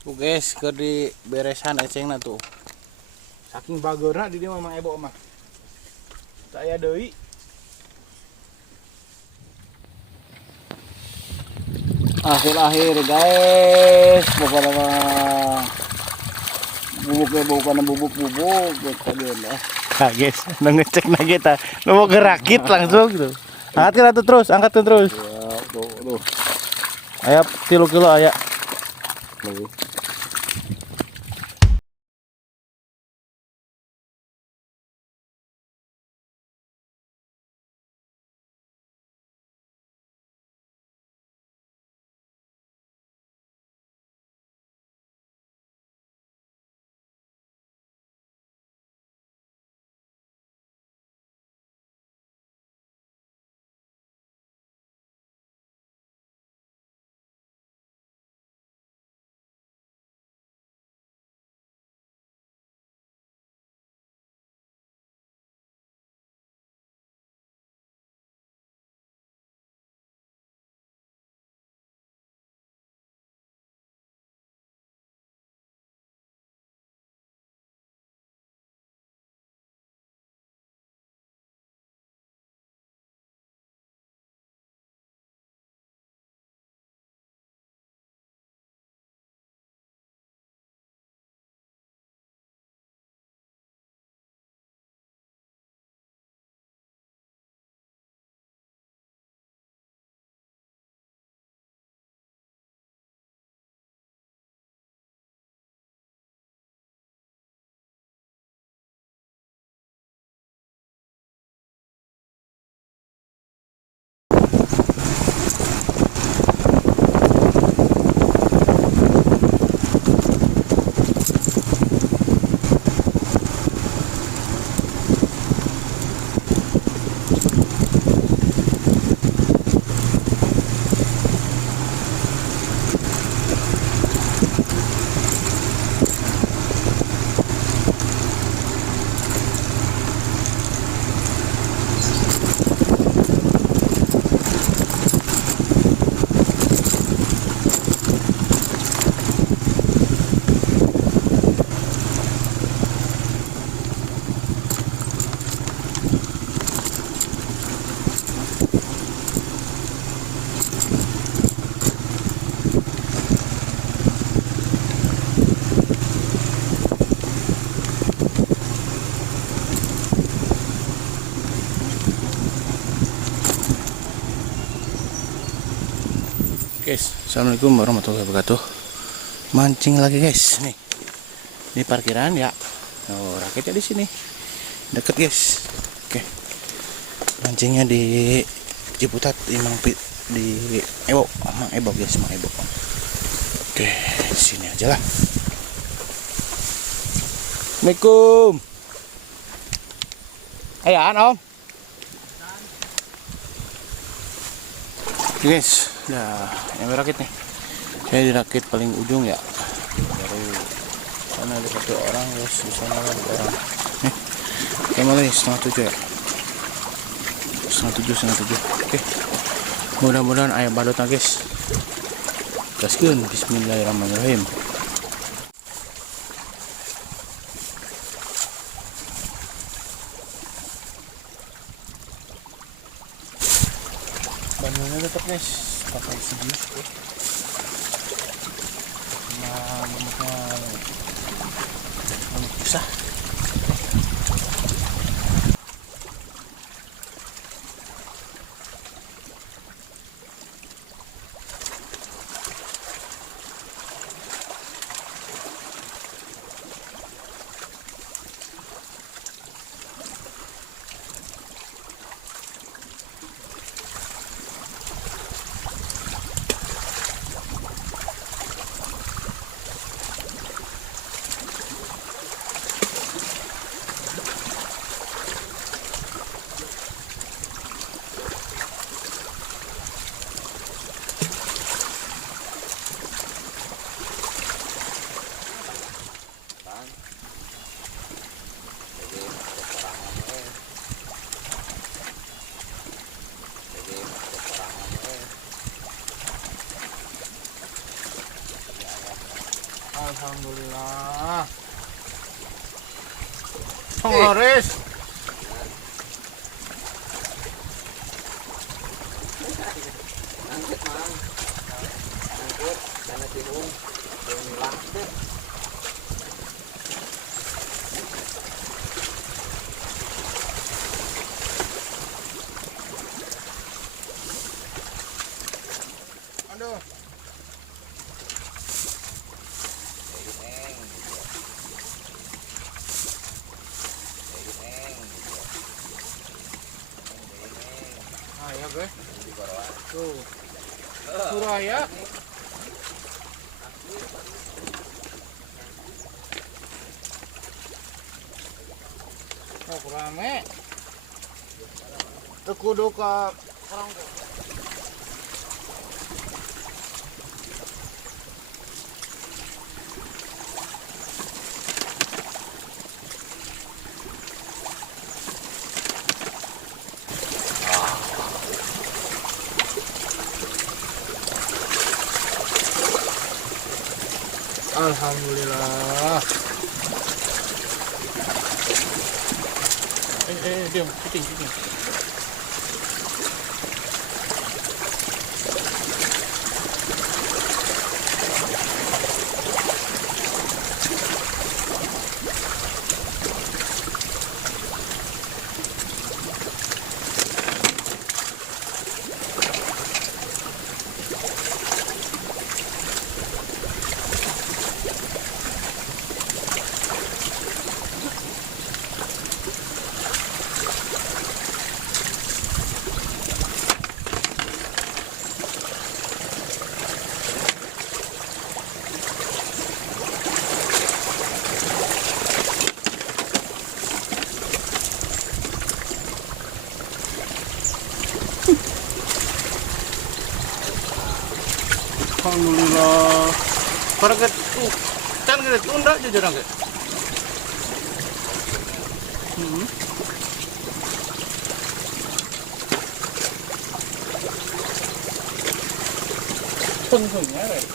Tuh guys, keur di beresan ecengna tuh. Saking bageurna di dieu Mang Ebo mah. Saya deui. Akhir-akhir guys, pokoknya mah bubuknya bukan bubuk-bubuk gitu ya. Nah guys, ngecek na kita. Nu mau gerakit langsung gitu. Angkatkan atuh terus, angkatkan terus. Ya, tuh. Aya 3 kilo aya. Guys, assalamualaikum warahmatullahi wabarakatuh. Mancing lagi guys, nih di parkiran ya. Oh, rakitnya di sini, deket guys. Oke, mancingnya di Ciputat di Ebo, Mang Ebo guys, Mang Ebo. Oke, di sini aja lah. Assalamualaikum. Ayaan om. Oke, guys, nah yang merakit nih. Saya dirakit paling ujung ya. Baru sana ada 1 orang guys, di sana ada 2 orang. Nih, kayak mulai 6:30 ya. 6:30. Oke, mudah-mudahan ayam balotna guys. Gaskeun, bismillahirrahmanirrahim. Bandulnya tetap guys, pakai sebius tuh. Nah, memutnya susah. Alhamdulillah. Penglaris. Angkut mang, angkut, karena tihung, tihung lakit. Aduh. Ayo guys. Tuh. Suraya. Oh, rame. Kudu ke orang. Alhamdulillah. Diam, syuting. Alhamdulillah. Paragat tuh, kan kita tunda aja jarang kayak. Penghungnya, right?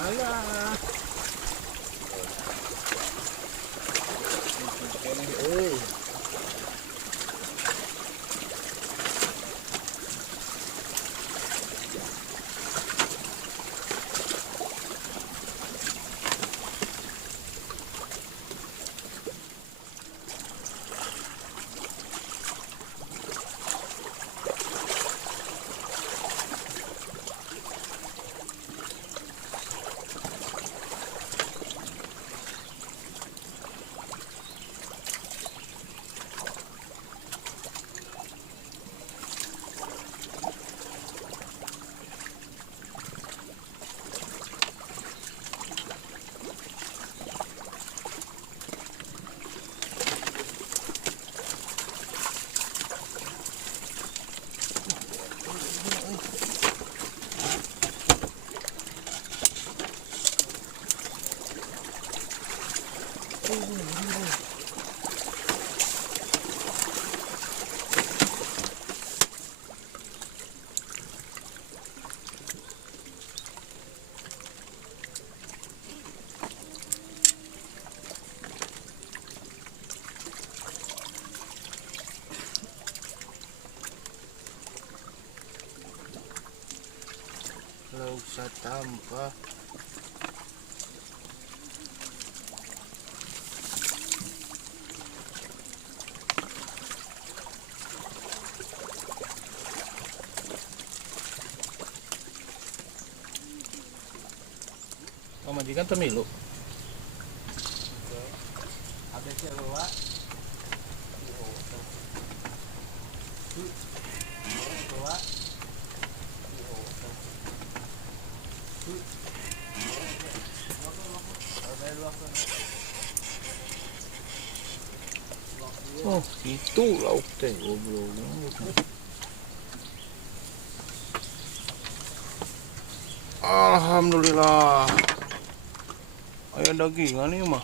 Alah. Lauk satampa. Majikan temilu. Ada siapa? Oh, Itu lauk teh goblok. Alhamdulillah. Aya dagingan ieu mah.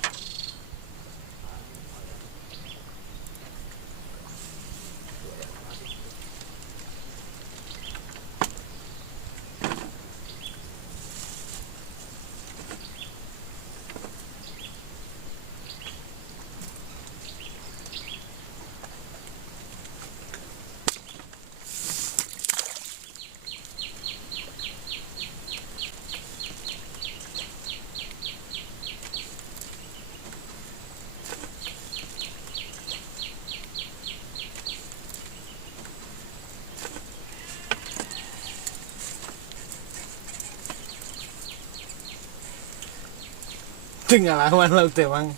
Tinggal lawan lauk teh mang.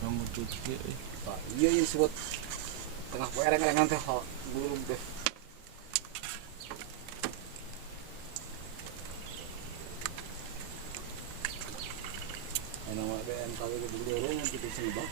Kamu tuh dia. Iya yang disebut tengah pereng-erengan teh burung teh. Nama BM kalau ke burung nanti di sini bak.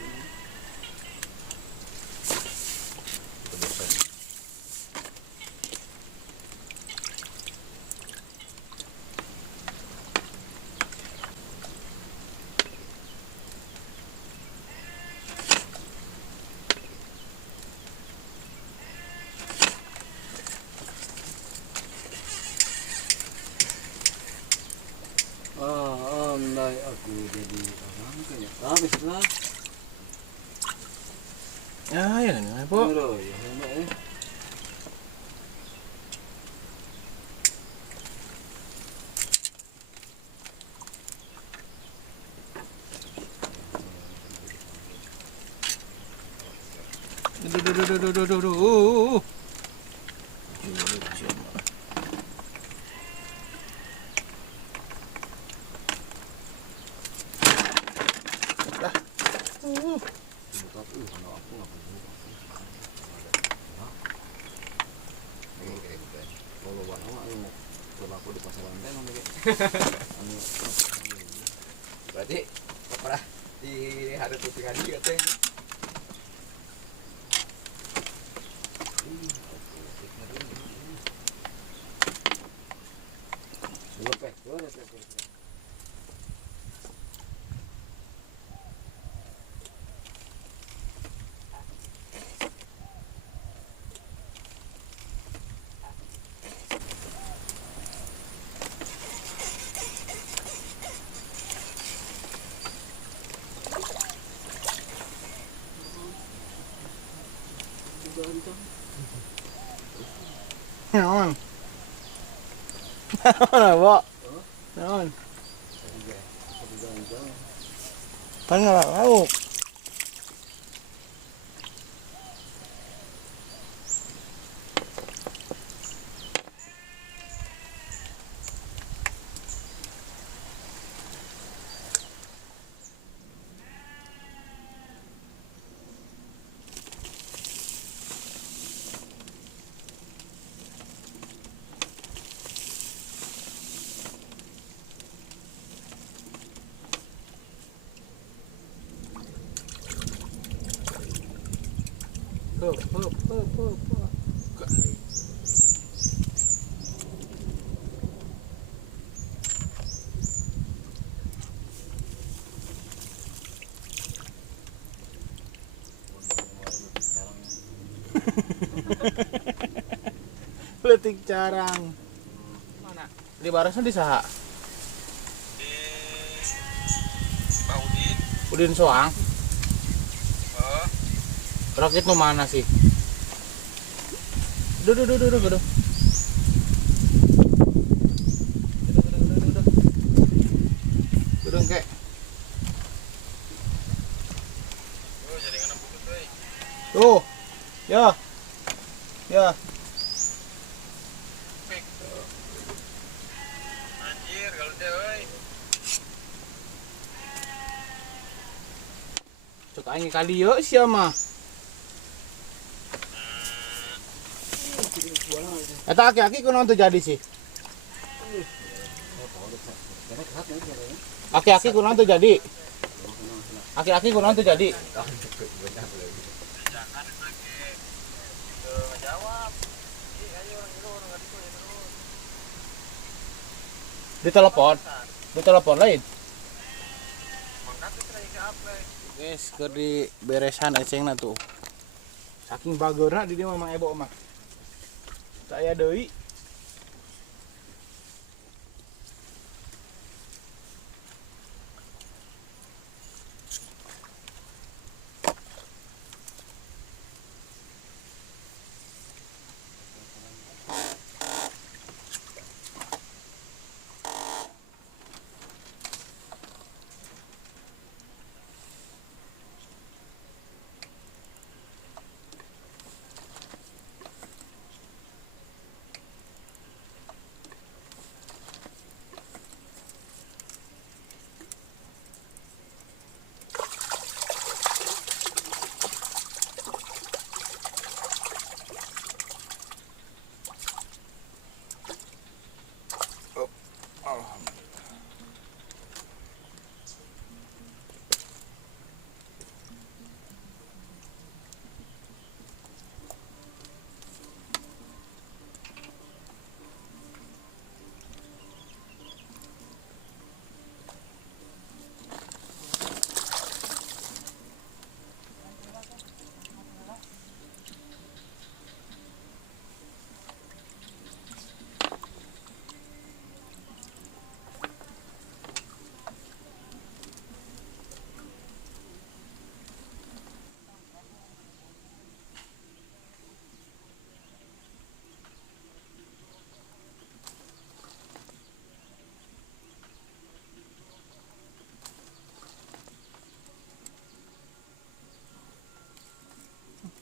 Andai aku jadi orang kaya. Habis lah. Ya nih, Po. Ya, Duh. berarti pernah di hari putih hari ya teh. Naon? Naon, Bo? Naon? Kan nggak lauk. Letik carang. Mana? Di barasnya di saha? Di Pak Udin. Udin Soang. Oh, Rakit nu mana sih? Duh. Gedung kek. oh jadi ngana bukit euy. Tuh. Ya. Pik. Anjir, kalau teh euy. Cek aing kali yeuh sia mah. Eta aki-aki kunaon teu jadi sih? Aki-aki kunaon teu jadi? Aki-aki kunaon tuh jadi. Jangan lagi itu ngejawab. Ih, ayo orang itu orang nggak ya terus. Ditelepon lain. Mangkat itu lagi ke apa? Guys, keur di beresan ecengna tuh. Saking bageurna di dieu mah Mang Ebo mah. Saya deui.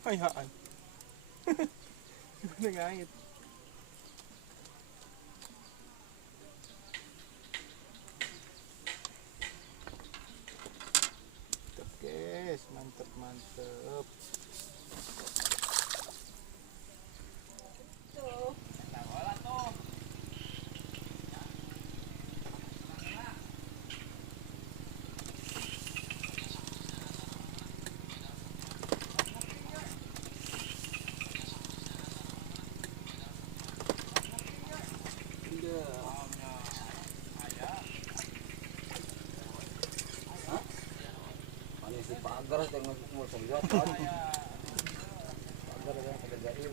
Hayaan. Ngait. Guys, mantep. Si pagar tengok kumur saya. Pagar yang kerjain.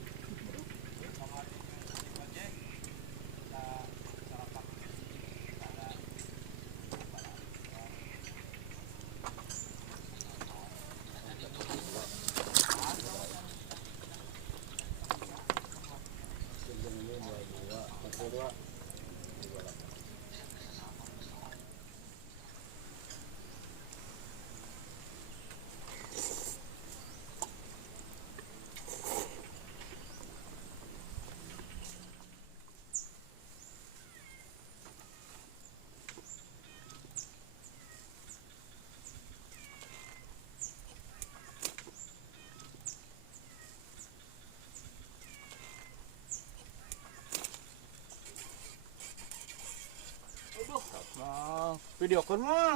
Nah, video kan mah.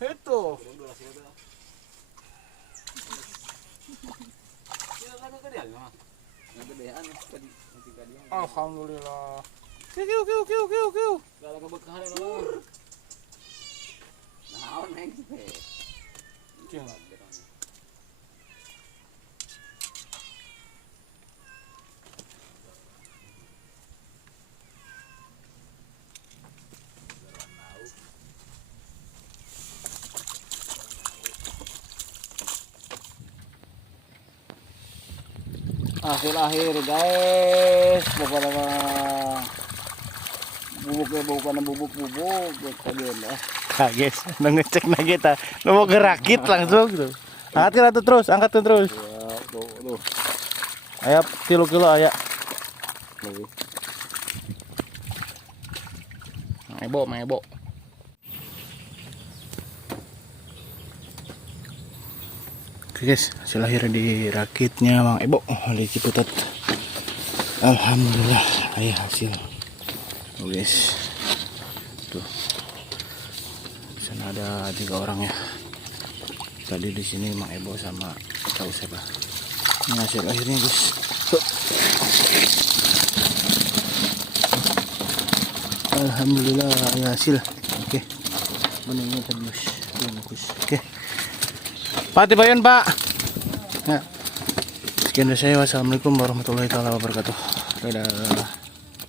Itu. Alhamdulillah. Kiu. Kalau keberkahan lo. Nah, neng. Cing. Akhir guys, pokoknya mah bubuk kalian lah. Nah, guys, ngecek na kita. Nu mau gerakit langsung tuh. Angkat terus. Ya, tuh. Aya 3 kilo aya. Mang Ebo. Oke guys, hasil akhir di rakitnya Mang Ebo di Ciputat. Alhamdulillah, ayah hasil. Oh guys, tuh, di sana ada 3 orang ya. tadi di sini Mang Ebo sama tahu siapa. Ini hasil akhirnya guys. Alhamdulillah ya hasil. Oke. Beningnya tembus. Bungkus. Oke. Pati Bayon, Pak. Ya. Sekian dari saya. Wassalamualaikum warahmatullahi wabarakatuh. Dadah.